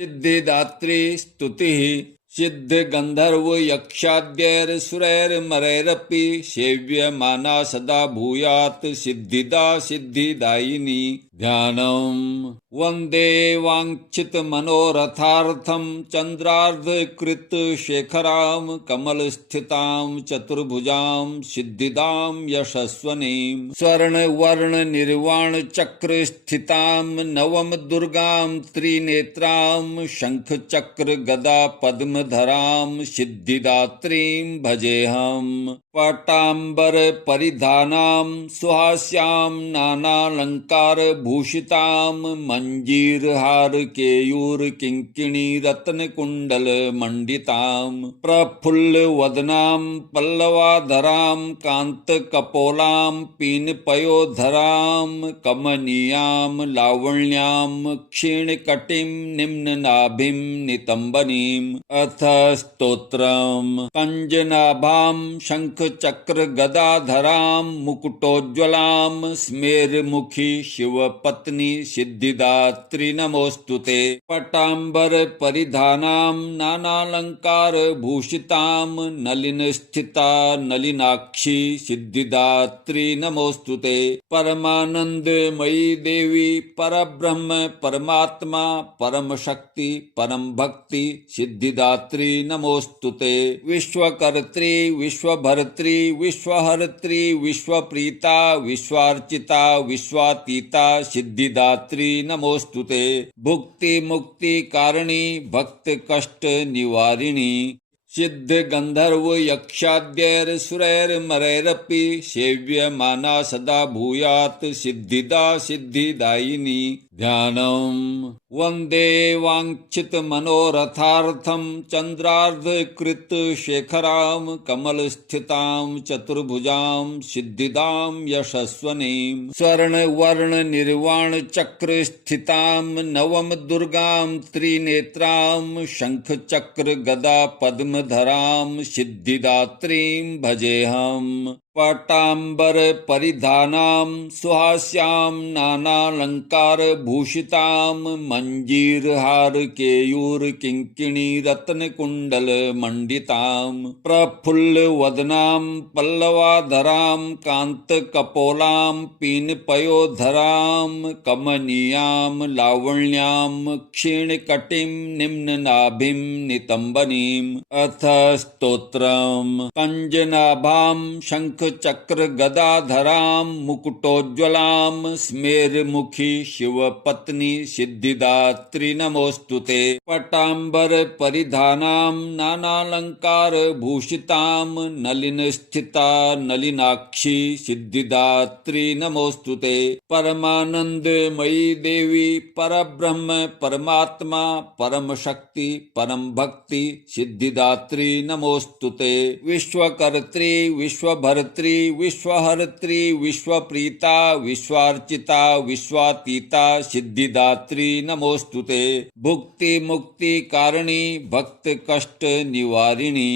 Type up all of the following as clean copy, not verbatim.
सिद्धिदात्री स्तुतिः सिद्ध गंधर्व यक्षाद्यैरसुरैर्मरैरपि सेव्यमाना सदा भूयात् सिद्धिदा सिद्धिदायिनी ध्यानम् वंदे वाञ्छित मनोरथार्थं चंद्रार्धकृत शेखरां कमलस्थितां चतुर्भुजां सिद्धिदां यशस्वनीं स्वर्णवर्ण निर्वाण चक्र स्थितां नवम दुर्गां त्रिनेत्रां शंख चक्र गदा पद्मधरां सिद्धिदात्रीं भजेऽहं पट्टाम्बर परिधानां सुहास्यां नानालंकार भूषितां मंजीरहार केयूर किंकिणी रत्न कुंडल मंडितां प्रफुल्ल वदनां पल्लवाधरां कांत कपोलां पीन पयोधरां कमनीयां लावण्यां क्षीणकटिं निम्न नाभिं नितंबनीं अथ स्तोत्रम् कंजनाभां शंख चक्र गदाधरां मुकुटोज्ज्वलां स्मेरमुखी शिवपत्नी सिद्धिदात्री नमोस्तुते पट्टाम्बर परिधानां नानालंकार भूषितां नलिन स्थिता नलिनाक्षी सिद्धिदात्री नमोस्तुते परमानंदमयी देवी परब्रह्म परमात्मा परम शक्ति परम भक्ति सिद्धिदात्री नमोस्तुते विश्वकर्त्री विश्वभर्त्री विश्वहर्त्री विश्वप्रीता विश्वार्चिता विश्वातीता सिद्धिदात्री नमोस्तुते भुक्ति मुक्ति कारिणी भक्त कष्ट निवारिणी सिद्ध गंधर्व यक्षाद्यैरसुरैर्मरैरपि सेव्यमाना सदा भूयात् सिद्धिदा सिद्धिदायिनी ध्यानम् वंदे वाञ्छित मनोरथार्थं चंद्रार्धकृत शेखरां कमलस्थितां चतुर्भुजां सिद्धिदां यशस्वनीं स्वर्णवर्ण निर्वाण चक्र स्थितां नवम दुर्गां त्रिनेत्रां शंख चक्र गदा पद्मधरां सिद्धिदात्रीं भजेऽहं पट्टाम्बर परिधानां सुहास्यां नानालंकार भूषितां मंजीरहार केयूर किंकिणी रत्न कुंडल मंडितां प्रफुल्ल वदनां पल्लवाधरां कांत कपोलां पीन पयोधरां कमनीयां लावण्यां क्षीणकटिं निम्न नाभिं नितंबनीं अथ स्तोत्रम् कंजनाभां शंख चक्र गदाधरां मुकुटोज्ज्वलां स्मेरमुखी शिवपत्नी सिद्धिदात्री नमोस्तुते पट्टाम्बर परिधानां नानालंकार भूषितां नलिन स्थिता नलिनाक्षी सिद्धिदात्री नमोस्तुते परमानंदमयी देवी परब्रह्म परमात्मा परम शक्ति परम भक्ति सिद्धिदात्री नमोस्तुते विश्वकर्त्री विश्वभर्त्री विश्वहर्त्री विश्वप्रीता विश्वार्चिता विश्वातीता सिद्धिदात्री नमोस्तुते भुक्ति मुक्ति कारिणी भक्त कष्ट निवारिणी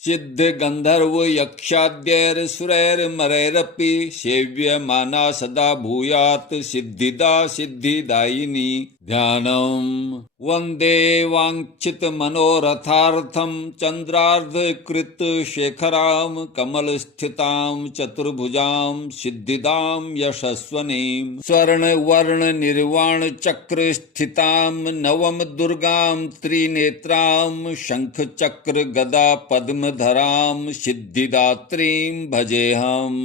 सिद्ध गंधर्व यक्षाद्यैरसुरैर्मरैरपि सेव्यमाना सदा भूयात् सिद्धिदा सिद्धिदायिनी ध्यानम् वंदे वाञ्छित मनोरथार्थं चंद्रार्धकृत शेखरां कमलस्थितां चतुर्भुजां सिद्धिदां यशस्वनीं स्वर्णवर्ण निर्वाण चक्र स्थितां नवम दुर्गां त्रिनेत्रां शंख चक्र गदा पद्मधरां सिद्धिदात्रीं भजेऽहं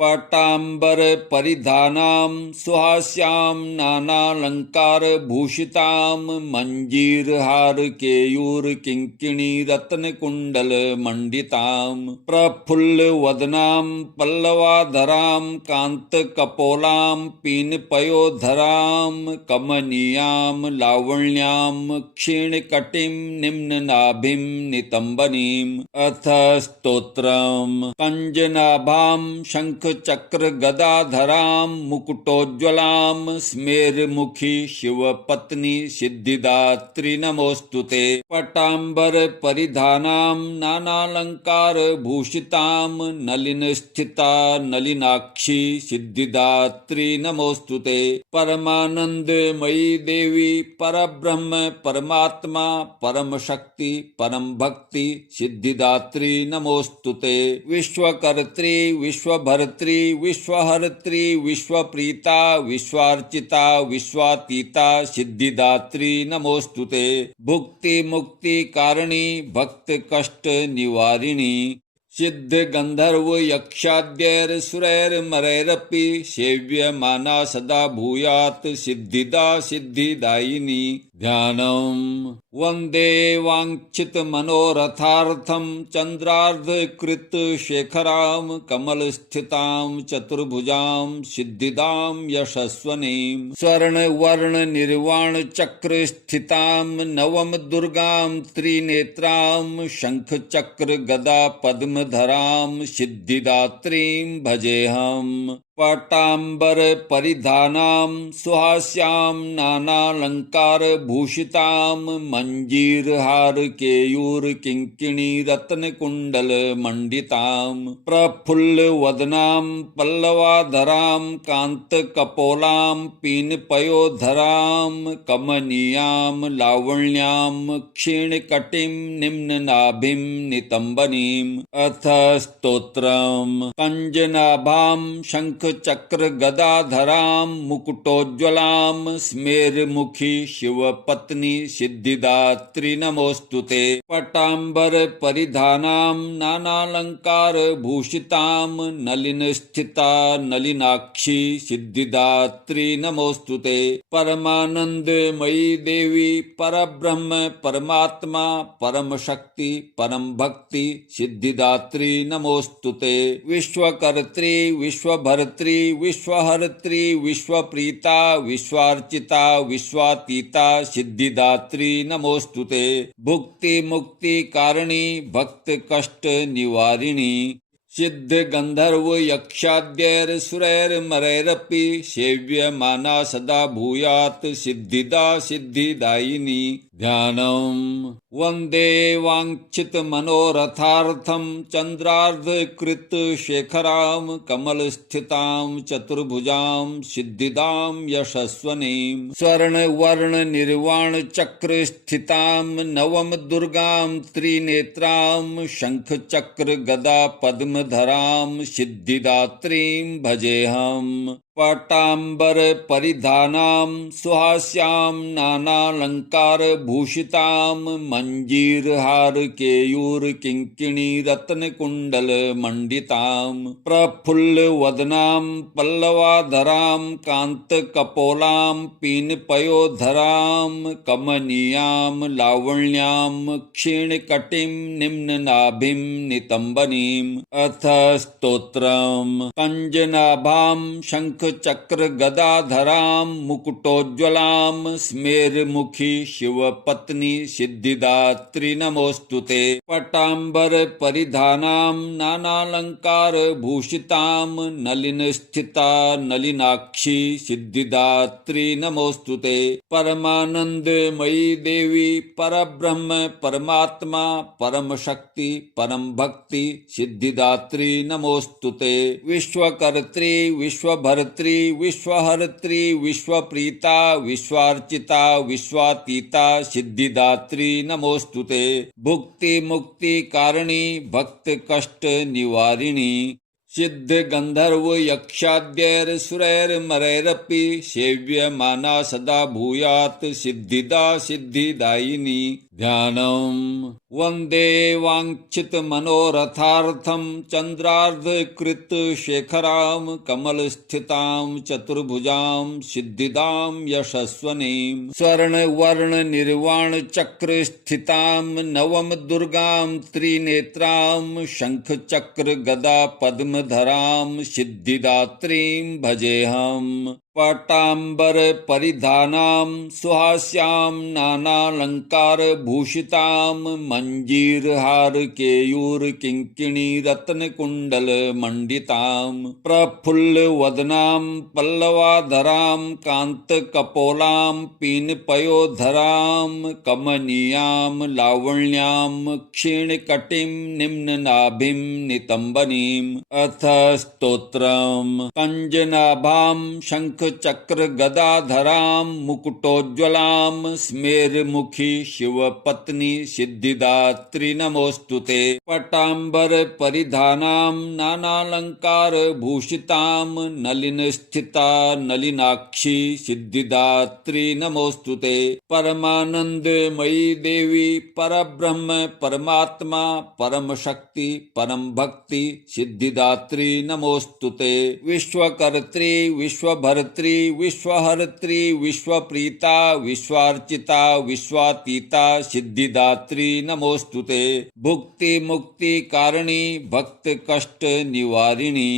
पट्टाम्बर परिधानां सुहास्यां नानालंकार भूषितां मंजीरहार केयूर किंकिणी रत्न कुंडल मंडितां प्रफुल्ल वदनां पल्लवाधरां कांत कपोलां पीन पयोधरां कमनीयां लावण्यां क्षीणकटिं निम्न नाभिं नितंबनीं अथ स्तोत्रम् कंजनाभां शंख चक्र गदाधरां मुकुटोज्ज्वलां स्मेरमुखी शिवपत्नी सिद्धिदात्री नमोस्तुते। पटांबर परिधानां नानालंकार भूषितां नलिनस्थिता नलिनाक्षी सिद्धिदात्री नमोस्तुते। परमानंदमयी देवी परब्रह्म परमात्मा परम शक्ति परम भक्ति सिद्धिदात्री नमोस्तुते। विश्वकर्त्री विश्वभर्त्री विश्वहर्त्री विश्वप्रीता विश्वार्चिता विश्वातीता सिद्धिदात्री नमोस्तुते। भुक्ति मुक्ति कारिणी भक्त कष्ट निवारिणी सिद्ध गंधर्व यक्षाद्यैर्सुरैर्मरैरपि सेव्यमाना सदा भूयात् सिद्धिदा सिद्धिदायिनी। ध्यानं वन्दे वाञ्छित मनोरथार्थं चन्द्रार्धकृत शेखरां कमलस्थितां चतुर्भुजां सिद्धिदां यशस्वनीं। स्वर्णवर्ण निर्वाण चक्र स्थितां नवम दुर्गां त्रिनेत्रां शंख चक्र गदा पद्मधरां सिद्धिदात्रीं भजेऽहम्। पटांबर परिधानां सुहास्यां नानालंकार भूषितां मंजीरहार केयूर किंकिणी रत्न कुंडल मंडितां। प्रफुल्ल वदनां पल्लवाधरां कांत कपोलां पीनपयोधरां कमनीयां लावण्यां क्षीणकटिं निम्ननाभिं नितंबनीं। अथ स्तोत्रम्। कंजनाभां शंख चक्र गदाधरां मुकुटोज्ज्वलां स्मेरमुखी शिवपत्नी सिद्धिदात्री नमोस्तुते। पटांबर परिधानां नानालंकार भूषितां नलिनस्थिता नलिनाक्षी सिद्धिदात्री नमोस्तुते। परमानंदमयी देवी परब्रह्म परमात्मा परम शक्ति परम भक्ति सिद्धिदात्री नमोस्तुते। विश्वकर्त्री विश्वभर्त्री विश्वहर्त्री विश्वप्रीता विश्वार्चिता विश्वातीता सिद्धिदात्री नमोस्तुते। भुक्ति मुक्ति कारिणी भक्त कष्ट निवारिणी सिद्ध गंधर्व यक्षाद्यैर्सुरैर्मरैरपि सेव्यमाना सदा भूयात् सिद्धिदा सिद्धिदायिनी। ध्यानं वन्दे वाञ्छित मनोरथार्थं चन्द्रार्धकृत शेखरां कमलस्थितां चतुर्भुजां सिद्धिदां यशस्वनीं। स्वर्णवर्ण निर्वाण चक्र स्थितां नवम दुर्गां त्रिनेत्रां शंख चक्र गदा पद्मधरां सिद्धिदात्रीं भजेऽहम्। पटांबर परिधानां सुहास्यां नानालंकार भूषितां मंजीरहार केयूर किंकिणी रत्न कुंडल मंडितां। प्रफुल्ल वदनां पल्लवाधरां कांत कपोलां पीनपयोधरां कमनीयां लावण्यां क्षीणकटिं निम्ननाभिं नितंबनीं। अथ स्तोत्रम्। कंजनाभां शंख चक्र गदाधरां मुकुटोज्ज्वलां स्मेरमुखी शिवपत्नी सिद्धिदात्री नमोस्तुते। पटांबर परिधानां नानालंकार भूषितां नलिनस्थिता नलिनाक्षी सिद्धिदात्री नमोस्तुते। परमानंदमयी देवी परब्रह्म परमात्मा परम शक्ति परम भक्ति सिद्धिदात्री नमोस्तुते। विश्वकर्त्री विश्वभर्त्री विश्वहर्त्री विश्वप्रीता विश्वार्चिता विश्वातीता सिद्धिदात्री नमोस्तुते। भुक्ति मुक्ति कारिणी भक्त कष्ट निवारिणी सिद्ध गंधर्व यक्षाद्यैर्सुरैर्मरैरपि सेव्यमाना सदा भूयात् सिद्धिदा सिद्धिदायिनी। ध्यानं वन्दे वाञ्छित मनोरथार्थं चन्द्रार्धकृत शेखरां कमलस्थितां चतुर्भुजां सिद्धिदां यशस्वनीं। स्वर्णवर्ण निर्वाण चक्र स्थितां नवम दुर्गां त्रिनेत्रां शंख चक्र गदा पद्मधरां सिद्धिदात्रीं भजेऽहम्। पटाम्बर परिधानां सुहास्यां नानालंकार भूषितां मंजीरहार केयूर किंकिणी रत्न कुंडल मंडितां प्रफुल्ल वदनां पल्लवाधरां कांत कपोलां पीन पयोधरां कमनीयां लावण्यां क्षीण कटिं निम्न नाभिं नितंबनीं अथ स्तोत्रम् कंजनाभां शंख चक्र गदाधरां मुकुटोज्ज्वलां स्मेरमुखी शिवपत्नी सिद्धिदात्री नमोस्तुते पटाम्बर परिधानां नानालंकार भूषितां नलिन स्थिता नलिनाक्षी सिद्धिदात्री नमोस्तुते परमानंदमयी देवी परब्रह्म परमात्मा परम शक्ति परम भक्ति सिद्धिदात्री नमोस्तुते विश्वकर्त्री विश्वभर्त्री विश्वहर्त्री विश्वप्रीता विश्वार्चिता विश्वातीता सिद्धिदात्री नमोस्तुते भुक्ति मुक्ति कारिणी भक्त कष्ट निवारिणी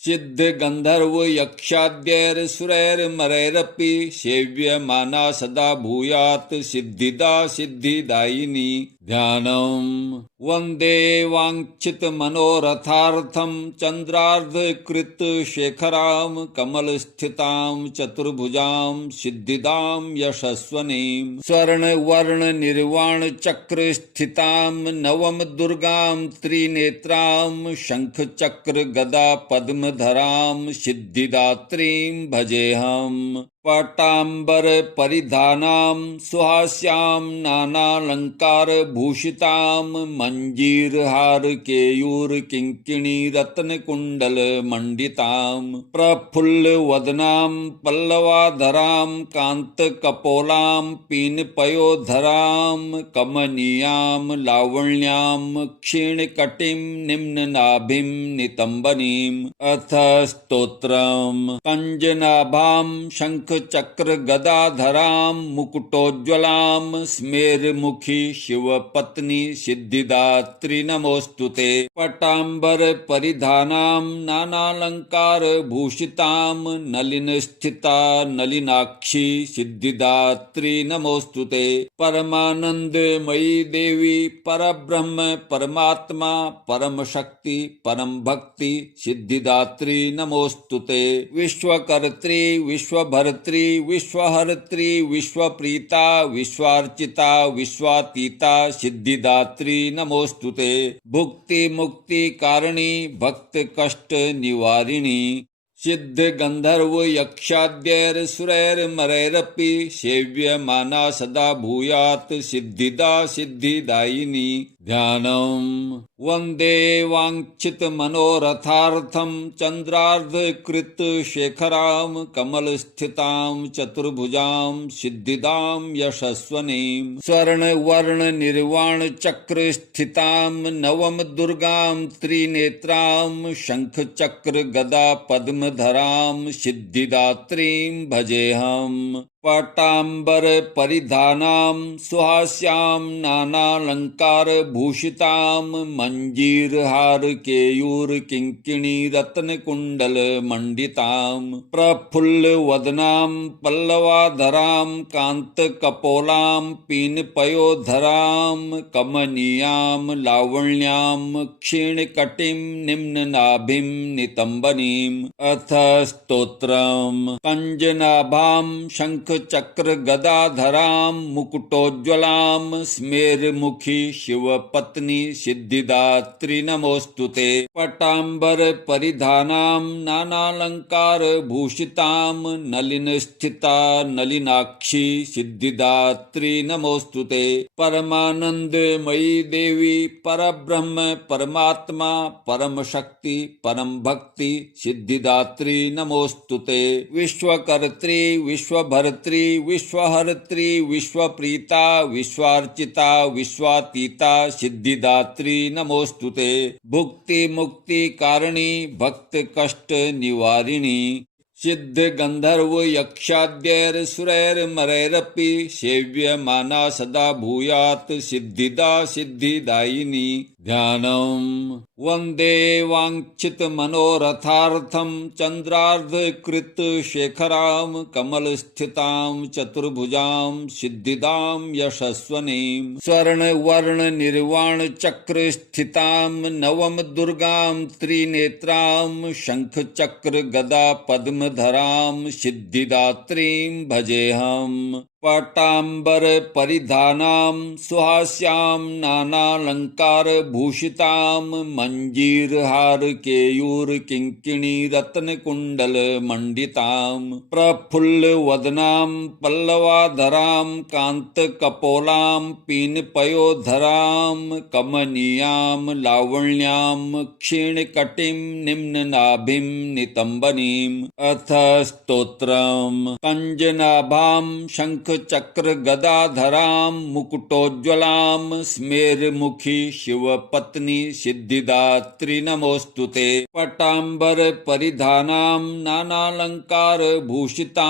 सिद्ध गंधर्व यक्षाद्यैर्सुरैर्मरैरपि सेव्यमाना सदा भूयात् सिद्धिदा सिद्धिदायिनी ध्यानम् वन्दे वाञ्छित मनोरथार्थं चन्द्रार्धकृत शेखरां कमलस्थितां चतुर्भुजां सिद्धिदां यशस्वनीं स्वर्णवर्ण निर्वाण चक्र स्थितां नवम दुर्गां त्रिनेत्रां शंख चक्र गदा पद्मधरां सिद्धिदात्रीं भजेऽहम् पटाम्बर परिधानां सुहास्यां नानालंकार भूषितां मंजीरहार केयूर किंकिणी रत्न कुंडल मंडितां प्रफुल्ल वदनां पल्लवाधरां कांत कपोलां पीन पयोधरां कमनीयां लावण्यां क्षीण कटिं निम्न नाभिं नितंबनीं अथ स्तोत्रम् कंजनाभां शंख चक्र गदाधरां मुकुटोज्ज्वलां स्मेरमुखी शिवपत्नी सिद्धिदात्री नमोस्तुते पटाम्बर परिधानां नानालंकार भूषितां नलिन स्थिता नलिनाक्षी सिद्धिदात्री नमोस्तुते परमानंदमयी देवी परब्रह्म परमात्मा परम शक्ति परम भक्ति सिद्धिदात्री नमोस्तुते विश्वकर्त्री विश्वभर्त्री विश्वहर्त्री विश्वप्रीता विश्वार्चिता विश्वातीता सिद्धिदात्री नमोस्तुते भुक्ति मुक्ति कारिणी भक्त कष्ट निवारिणी सिद्ध गंधर्व यक्षाद्यैर्सुरैर्मरैरपि सेव्यमाना सदा भूयात् सिद्धिदा सिद्धिदायिनी ध्यानम् वन्दे वाञ्छित मनोरथार्थं चन्द्रार्धकृत शेखरां कमलस्थितां चतुर्भुजां सिद्धिदां यशस्वनीं स्वर्णवर्ण निर्वाण चक्र स्थितां नवम दुर्गां त्रिनेत्रां शंख चक्र गदा पद्मधरां सिद्धिदात्रीं भजेऽहम् पटाम्बर परिधानां सुहास्यां नानालंकार भूषितां मंजीरहार केयूर किंकिणी रत्न कुंडल मंडितां प्रफुल्ल वदनां पल्लवाधरां कांत कपोलां पीन पयोधरां कमनीयां लावण्यां क्षीण कटिं निम्न नाभिं नितंबनीं अथ स्तोत्रम् कंजनाभां शंख चक्र गदाधरां मुकुटोज्ज्वलां स्मेरमुखी शिवपत्नी सिद्धिदात्री नमोस्तुते पटाम्बर परिधानां नानालंकार भूषितां नलिन स्थिता नलिनाक्षी सिद्धिदात्री नमोस्तुते परमानंदमयी देवी परब्रह्म परमात्मा परम शक्ति परम भक्ति सिद्धिदात्री नमोस्तुते विश्वकर्त्री विश्वभर्त्री विश्वहर्त्री विश्वप्रीता विश्वार्चिता विश्वातीता सिद्धिदात्री नमोस्तुते भुक्ति मुक्ति कारिणी भक्त कष्ट निवारिणी सिद्ध गंधर्व यक्षाद्यैर्सुरैर्मरैरपि सेव्यमाना सदा भूयात् सिद्धिदा सिद्धिदायिनी ध्यानम् वन्दे वाञ्छितमनोरथार्थं चन्द्रार्धकृत शेखरां कमलस्थितां चतुर्भुजां सिद्धिदां यशस्वनीं स्वर्णवर्णनिर्वाणचक्रस्थितां नवमदुर्गां त्रिनेत्रां शङ्खचक्रगदा पद्मधरां सिद्धिदात्रीं भजेऽहम् पटाम्बरपरिधानां सुहास्यां नानालङ्कारभूषितां मञ्जीरहारकेयूरकिङ्किणीरत्नकुण्डलमण्डितां प्रफुल्लवदनां पल्लवाधरां कान्तकपोलां पीनपयोधरां कमनीयां लावण्यां क्षीणकटिं निम्ननाभिं नितम्बनीम् अथ स्तोत्रम् कञ्जनाभां शङ्खचक्रगदाधरां मुकुटोज्ज्वलां स्मेरमुखी शिवपत्नी सिद्धिदात्री नमोऽस्तुते पटाम्बरपरिधानां नानालङ्कारभूषितां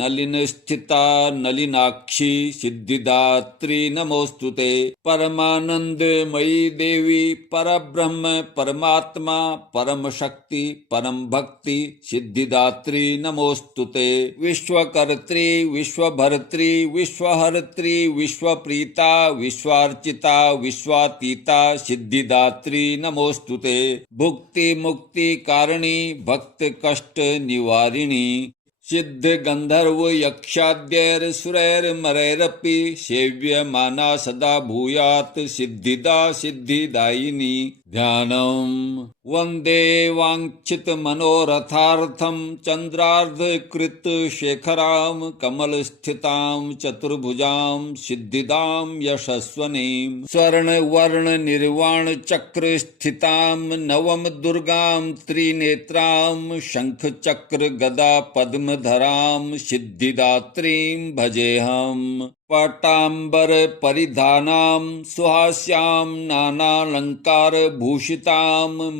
नलिनस्थिता नलिनाक्षी सिद्धिदात्री नमोऽस्तुते परमानन्दमयी देवी परब्रह्म परमात्मा परमशक्ति परमभक्ति सिद्धिदात्री नमोऽस्तुते विश्वकर्त्री विश्वभर्त्री विश्वहर्त्री विश्वप्रीता विश्वार्चिता विश्वातीता सिद्धिदात्री नमोऽस्तुते भुक्ति मुक्ति कारिणी भक्त कष्ट निवारिणी सिद्ध गंधर्व यक्षाद्यैरसुरैर्मरैरपि सेव्यमाना सदा भूयात् सिद्धिदा सिद्धिदायिनी ध्यानम् वन्दे वाञ्छितमनोरथार्थं चन्द्रार्धकृत शेखरां कमलस्थितां चतुर्भुजां सिद्धिदां यशस्वनीं स्वर्णवर्णनिर्वाणचक्रस्थितां नवमदुर्गां त्रिनेत्रां शङ्खचक्रगदा पद्मधरां सिद्धिदात्रीं भजेऽहम् पटाम्बरपरिधानां सुहास्यां नानालङ्कारभूषितां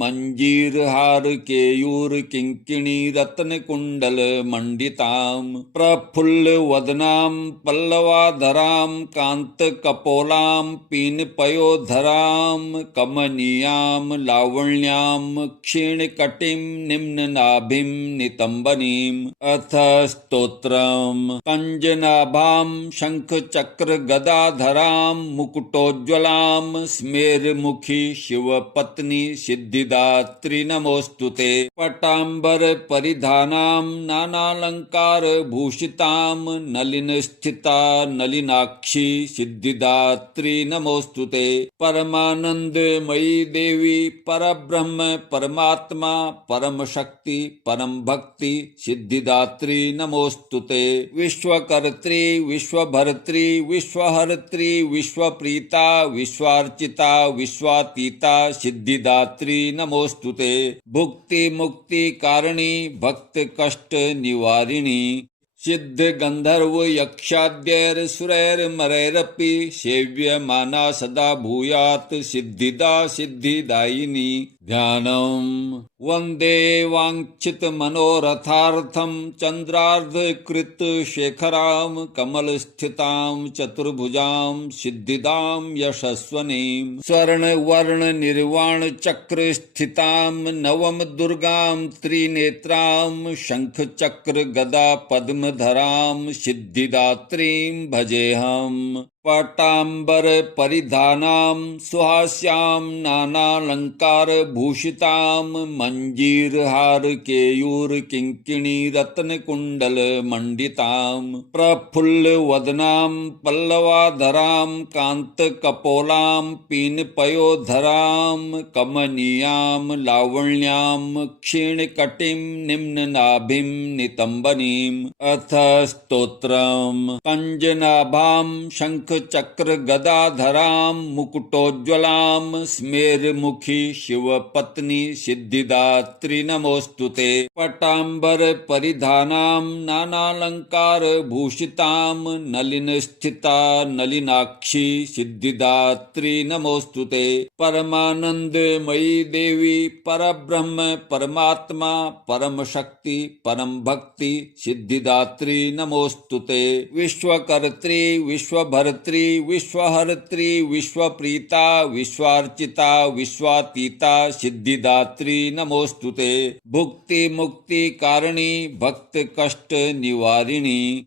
मञ्जीरहारकेयूरकिङ्किणीरत्नकुण्डलमण्डितां प्रफुल्लवदनां पल्लवाधरां कान्तकपोलां पीनपयोधरां कमनीयां लावण्यां क्षीणकटिं निम्ननाभिं नितम्बनीम् अथ स्तोत्रम् कञ्जनाभां शङ्खचक्रगदाधरां मुकुटोज्ज्वलां स्मेरमुखी शिवपत्नी सिद्धिदात्री नमोऽस्तुते पटाम्बरपरिधानां नानालङ्कारभूषितां नलिनस्थिता नलिनाक्षी सिद्धिदात्री नमोऽस्तुते परमानन्दमयी देवी परब्रह्म परमात्मा परमशक्ति परमभक्ति सिद्धिदात्री नमोऽस्तुते विश्वकर्त्री विश्वभर्त्री विश्वहर्त्री विश्वप्रीता विश्वार्चिता विश्वातीता सिद्धिदात्री नमोऽस्तुते भुक्ति मुक्ति कारिणी भक्त कष्ट निवारिणी सिद्ध गंधर्व यक्षाद्यैरसुरैर्मरैरपि सेव्यमाना सदा भूयात् सिद्धिदा सिद्धिदायिनी ध्यानम् वन्दे वाञ्छितमनोरथार्थं चन्द्रार्धकृत शेखरां कमलस्थितां चतुर्भुजां सिद्धिदां यशस्वनीं स्वर्णवर्णनिर्वाणचक्रस्थितां नवमदुर्गां त्रिनेत्रां शङ्खचक्रगदा पद्मधरां सिद्धिदात्रीं भजेऽहम् पटाम्बरपरिधानां सुहास्यां नानालङ्कारभूषितां मञ्जीरहारकेयूरकिङ्किणीरत्नकुण्डलमण्डितां प्रफुल्लवदनां पल्लवाधरां कान्तकपोलां पीनपयोधरां कमनीयां लावण्यां क्षीणकटिं निम्ननाभिं नितम्बनीम् अथ स्तोत्रम् कञ्जनाभां शङ्खचक्रगदाधरां मुकुटोज्ज्वलां स्मेरमुखी शिवपत्नी सिद्धिदात्री नमोऽस्तुते पटाम्बरपरिधानां नानालङ्कारभूषितां नलिनस्थिता नलिनाक्षी सिद्धिदात्री नमोऽस्तुते परमानन्दमयी देवी परब्रह्म परमात्मा परमशक्ति परमभक्ति सिद्धिदात्री नमोऽस्तुते विश्वकर्त्री विश्वभर्त्री विश्वधात्री विश्वहर्त्री विश्वप्रीता विश्वार्चिता विश्वातीता सिद्धिदात्री नमोस्तुते। भुक्ति मुक्ति कारिणी भक्त कष्ट निवारिणी